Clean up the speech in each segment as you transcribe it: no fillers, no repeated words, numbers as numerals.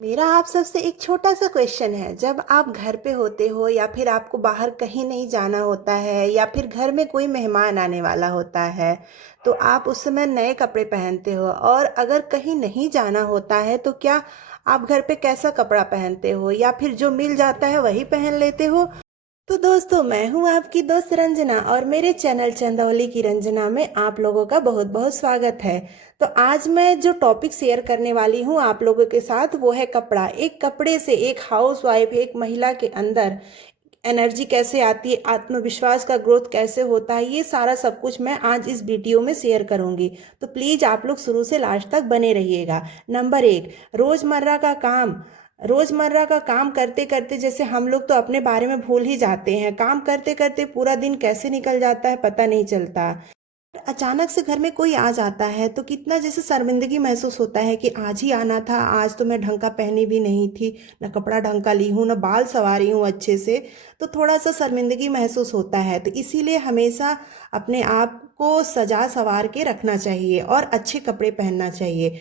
मेरा आप सबसे एक छोटा सा क्वेश्चन है। जब आप घर पे होते हो या फिर आपको बाहर कहीं नहीं जाना होता है या फिर घर में कोई मेहमान आने वाला होता है, तो आप उस समय नए कपड़े पहनते हो। और अगर कहीं नहीं जाना होता है तो क्या आप घर पे कैसा कपड़ा पहनते हो या फिर जो मिल जाता है वही पहन लेते हो? तो दोस्तों, मैं हूं आपकी दोस्त रंजना और मेरे चैनल चंदौली की रंजना में आप लोगों का बहुत बहुत स्वागत है। तो आज मैं जो टॉपिक शेयर करने वाली हूं आप लोगों के साथ वो है कपड़ा। एक कपड़े से एक हाउस वाइफ, एक महिला के अंदर एनर्जी कैसे आती है, आत्मविश्वास का ग्रोथ कैसे होता है, ये सारा सब कुछ मैं आज इस वीडियो में शेयर करूंगी। तो प्लीज आप लोग शुरू से लास्ट तक बने रहिएगा। नंबर एक, रोजमर्रा का काम करते करते जैसे हम लोग तो अपने बारे में भूल ही जाते हैं। काम करते करते पूरा दिन कैसे निकल जाता है पता नहीं चलता। अचानक से घर में कोई आ जाता है तो कितना जैसे शर्मिंदगी महसूस होता है कि आज ही आना था, आज तो मैं ढंग का पहनी भी नहीं थी, न कपड़ा ढंग का ली हूँ, न बाल संवारी हूँ अच्छे से। तो थोड़ा सा शर्मिंदगी महसूस होता है। तो इसीलिए हमेशा अपने आप को सजा सवार के रखना चाहिए और अच्छे कपड़े पहनना चाहिए।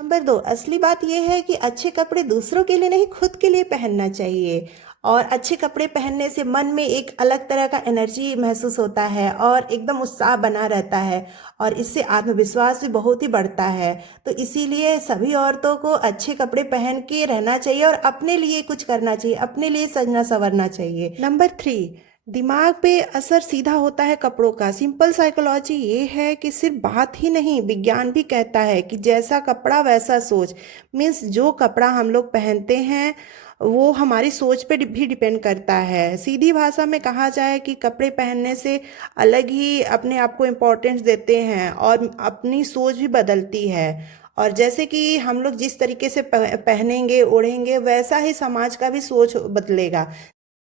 नंबर दो, असली बात यह है कि अच्छे कपड़े दूसरों के लिए नहीं, खुद के लिए पहनना चाहिए। और अच्छे कपड़े पहनने से मन में एक अलग तरह का एनर्जी महसूस होता है और एकदम उत्साह बना रहता है। और इससे आत्मविश्वास भी बहुत ही बढ़ता है। तो इसीलिए सभी औरतों को अच्छे कपड़े पहन के रहना चाहिए और अपने लिए कुछ करना चाहिए, अपने लिए सजना संवरना चाहिए। नंबर थ्री, दिमाग पे असर सीधा होता है कपड़ों का। सिंपल साइकोलॉजी ये है कि सिर्फ बात ही नहीं, विज्ञान भी कहता है कि जैसा कपड़ा वैसा सोच। मीन्स जो कपड़ा हम लोग पहनते हैं वो हमारी सोच पे भी डिपेंड करता है। सीधी भाषा में कहा जाए कि कपड़े पहनने से अलग ही अपने आप को इम्पोर्टेंस देते हैं और अपनी सोच भी बदलती है। और जैसे कि हम लोग जिस तरीके से पहनेंगे ओढ़ेंगे वैसा ही समाज का भी सोच बदलेगा।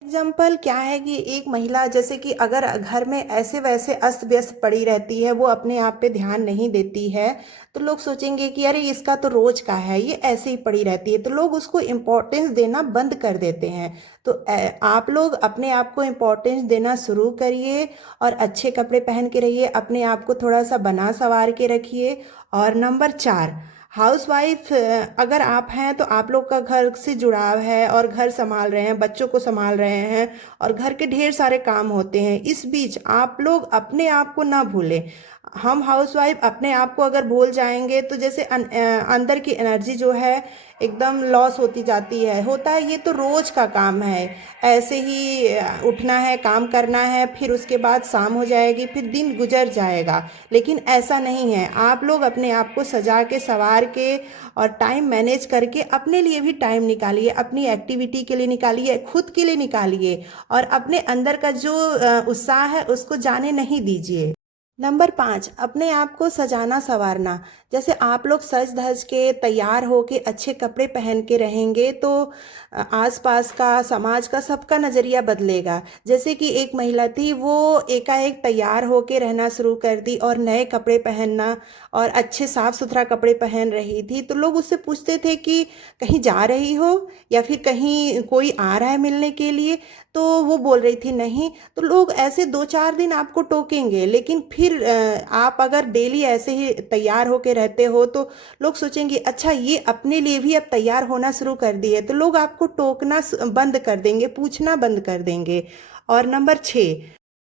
एग्जाम्पल क्या है कि एक महिला जैसे कि अगर घर में ऐसे वैसे अस्त व्यस्त पड़ी रहती है, वो अपने आप पे ध्यान नहीं देती है, तो लोग सोचेंगे कि अरे इसका तो रोज का है, ये ऐसे ही पड़ी रहती है, तो लोग उसको इम्पोर्टेंस देना बंद कर देते हैं। तो आप लोग अपने आप को इम्पोर्टेंस देना शुरू करिए और अच्छे कपड़े पहन के रहिए, अपने आप को थोड़ा सा बना संवार के रखिए। और नंबर चार, हाउस वाइफ अगर आप हैं तो आप लोग का घर से जुड़ाव है और घर संभाल रहे हैं, बच्चों को संभाल रहे हैं और घर के ढेर सारे काम होते हैं। इस बीच आप लोग अपने आप को ना भूलें। हम हाउस वाइफ अपने आप को अगर भूल जाएंगे तो जैसे अंदर की एनर्जी जो है एकदम लॉस होती जाती है। होता है ये तो रोज का काम है, ऐसे ही उठना है, काम करना है, फिर उसके बाद शाम हो जाएगी, फिर दिन गुजर जाएगा। लेकिन ऐसा नहीं है। आप लोग अपने आप को सजा के सवार के और टाइम मैनेज करके अपने लिए भी टाइम निकालिए, अपनी एक्टिविटी के लिए निकालिए, खुद के लिए निकालिए और अपने अंदर का जो उत्साह है उसको जाने नहीं दीजिए। नंबर पाँच, अपने आप को सजाना संवारना। जैसे आप लोग सज धज के तैयार हो के अच्छे कपड़े पहन के रहेंगे तो आसपास का, समाज का, सबका नज़रिया बदलेगा। जैसे कि एक महिला थी, वो एकाएक तैयार हो के रहना शुरू कर दी और नए कपड़े पहनना और अच्छे साफ सुथरा कपड़े पहन रही थी। तो लोग उससे पूछते थे कि कहीं जा रही हो या फिर कहीं कोई आ रहा है मिलने के लिए? तो वो बोल रही थी नहीं। तो लोग ऐसे 2-4 दिन आपको टोकेंगे, लेकिन फिर आप अगर डेली ऐसे ही तैयार होके रहते हो तो लोग सोचेंगे अच्छा ये अपने लिए भी अब तैयार होना शुरू कर दिए, तो लोग आपको टोकना बंद कर देंगे, पूछना बंद कर देंगे। और नंबर 6,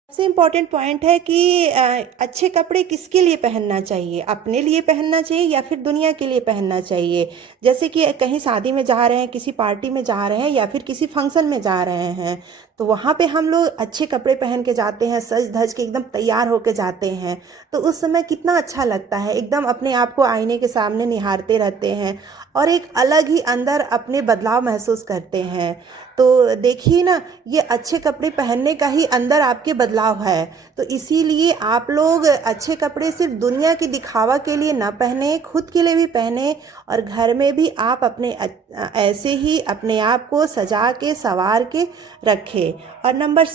सबसे इम्पोर्टेंट पॉइंट है कि अच्छे कपड़े किसके लिए पहनना चाहिए? अपने लिए पहनना चाहिए या फिर दुनिया के लिए पहनना चाहिए? जैसे कि कहीं शादी में जा रहे हैं, किसी पार्टी में जा रहे हैं या फिर किसी फंक्शन में जा रहे हैं, तो वहाँ पे हम लोग अच्छे कपड़े पहन के जाते हैं, सज धज के एकदम तैयार होके जाते हैं। तो उस समय कितना अच्छा लगता है, एकदम अपने आप को आईने के सामने निहारते रहते हैं और एक अलग ही अंदर अपने बदलाव महसूस करते हैं। तो देखिए ना, ये अच्छे कपड़े पहनने का ही अंदर आपके बदलाव है। तो इसीलिए आप लोग अच्छे कपड़े सिर्फ दुनिया की दिखावा के लिए ना पहने, खुद के लिए भी पहने और घर में भी आप अपने ऐसे ही अपने आप को सजा के संवार के रखें। और नंबर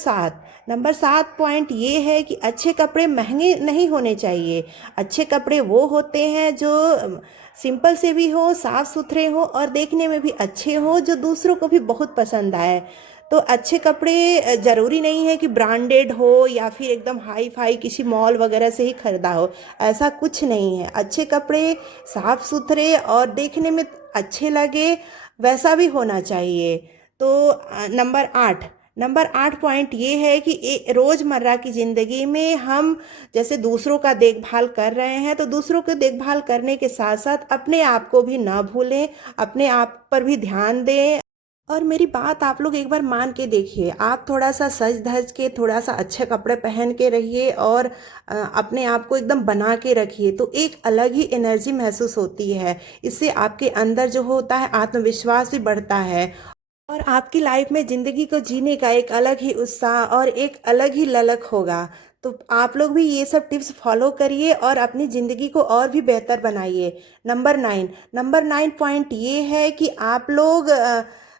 7 पॉइंट ये है कि अच्छे कपड़े महंगे नहीं होने चाहिए। अच्छे कपड़े वो होते हैं जो सिंपल से भी हो, साफ सुथरे हो और देखने में भी अच्छे हो, जो दूसरों को भी बहुत पसंद आए। तो अच्छे कपड़े जरूरी नहीं है कि ब्रांडेड हो या फिर एकदम हाई फाई किसी मॉल वगैरह से ही खरीदा हो, ऐसा कुछ नहीं है। अच्छे कपड़े साफ सुथरे और देखने में अच्छे लगे, वैसा भी होना चाहिए। तो नंबर 8 पॉइंट ये है कि रोज़मर्रा की ज़िंदगी में हम जैसे दूसरों का देखभाल कर रहे हैं, तो दूसरों की देखभाल करने के साथ साथ अपने आप को भी ना भूलें, अपने आप पर भी ध्यान दें। और मेरी बात आप लोग एक बार मान के देखिए, आप थोड़ा सा सज धज के, थोड़ा सा अच्छे कपड़े पहन के रहिए और अपने आप को एकदम बना के रखिए, तो एक अलग ही एनर्जी महसूस होती है। इससे आपके अंदर जो होता है आत्मविश्वास भी बढ़ता है और आपकी लाइफ में ज़िंदगी को जीने का एक अलग ही उत्साह और एक अलग ही ललक होगा। तो आप लोग भी ये सब टिप्स फॉलो करिए और अपनी ज़िंदगी को और भी बेहतर बनाइए। नंबर 9 पॉइंट ये है कि आप लोग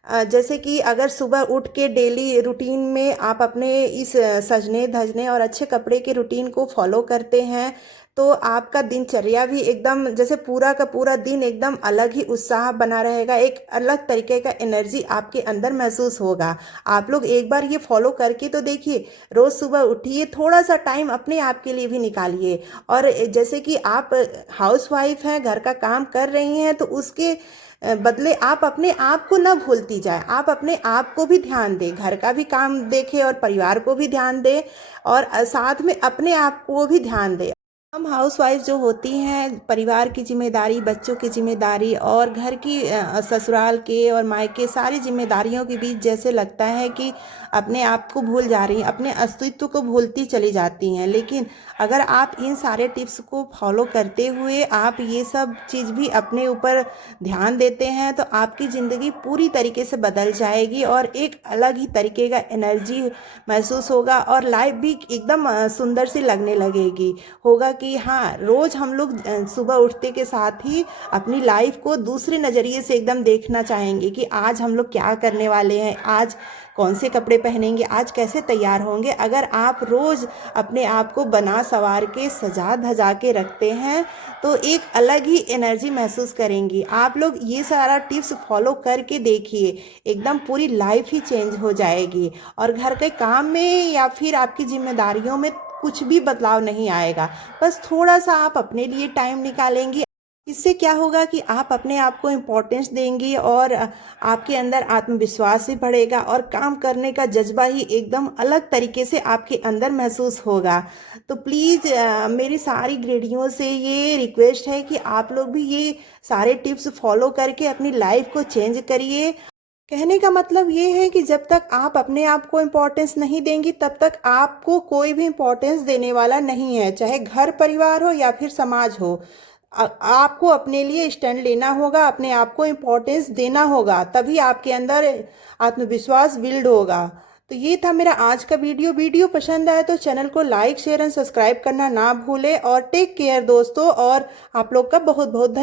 जैसे कि अगर सुबह उठ के डेली रूटीन में आप अपने इस सजने धजने और अच्छे कपड़े के रूटीन को फॉलो करते हैं, तो आपका दिनचर्या भी एकदम जैसे पूरा का पूरा दिन एकदम अलग ही उत्साह बना रहेगा, एक अलग तरीके का एनर्जी आपके अंदर महसूस होगा। आप लोग एक बार ये फॉलो करके तो देखिए, रोज़ सुबह उठिए, थोड़ा सा टाइम अपने आप के लिए भी निकालिए। और जैसे कि आप हाउस वाइफ हैं, घर का काम कर रही हैं, तो उसके बदले आप अपने आप को ना भूलती जाए, आप अपने आप को भी ध्यान दें, घर का भी काम देखें और परिवार को भी ध्यान दें और साथ में अपने आप को भी ध्यान दें। हम हाउसवाइफ जो होती हैं, परिवार की जिम्मेदारी, बच्चों की जिम्मेदारी और घर की ससुराल के और मायके सारी जिम्मेदारियों के बीच जैसे लगता है कि अपने आप को भूल जा रही हैं, अपने अस्तित्व को भूलती चली जाती हैं। लेकिन अगर आप इन सारे टिप्स को फॉलो करते हुए आप ये सब चीज़ भी अपने ऊपर ध्यान देते हैं, तो आपकी ज़िंदगी पूरी तरीके से बदल जाएगी और एक अलग ही तरीके का एनर्जी महसूस होगा और लाइफ भी एकदम सुंदर सी लगने लगेगी। होगा कि हाँ, रोज़ हम लोग सुबह उठते के साथ ही अपनी लाइफ को दूसरे नज़रिए से एकदम देखना चाहेंगे कि आज हम लोग क्या करने वाले हैं, आज कौन से कपड़े पहनेंगे, आज कैसे तैयार होंगे। अगर आप रोज़ अपने आप को बना सवार के सजा धजा के रखते हैं, तो एक अलग ही एनर्जी महसूस करेंगी। आप लोग ये सारा टिप्स फॉलो करके देखिए, एकदम पूरी लाइफ ही चेंज हो जाएगी और घर के काम में या फिर आपकी जिम्मेदारियों में कुछ भी बदलाव नहीं आएगा। बस थोड़ा सा आप अपने लिए टाइम निकालेंगी, इससे क्या होगा कि आप अपने आप को इम्पोर्टेंस देंगी और आपके अंदर आत्मविश्वास भी बढ़ेगा और काम करने का जज्बा ही एकदम अलग तरीके से आपके अंदर महसूस होगा। तो प्लीज़ मेरी सारी गृहिणियों से ये रिक्वेस्ट है कि आप लोग भी ये सारे टिप्स फॉलो करके अपनी लाइफ को चेंज करिए। कहने का मतलब ये है कि जब तक आप अपने आप को इम्पोर्टेंस नहीं देंगी, तब तक आपको कोई भी इम्पोर्टेंस देने वाला नहीं है, चाहे घर परिवार हो या फिर समाज हो। आपको अपने लिए स्टैंड लेना होगा, अपने आप को इम्पोर्टेंस देना होगा, तभी आपके अंदर आत्मविश्वास बिल्ड होगा। तो ये था मेरा आज का वीडियो पसंद आया तो चैनल को लाइक शेयर एंड सब्सक्राइब करना ना भूले और टेक केयर दोस्तों। और आप लोग का बहुत बहुत धन्यवाद।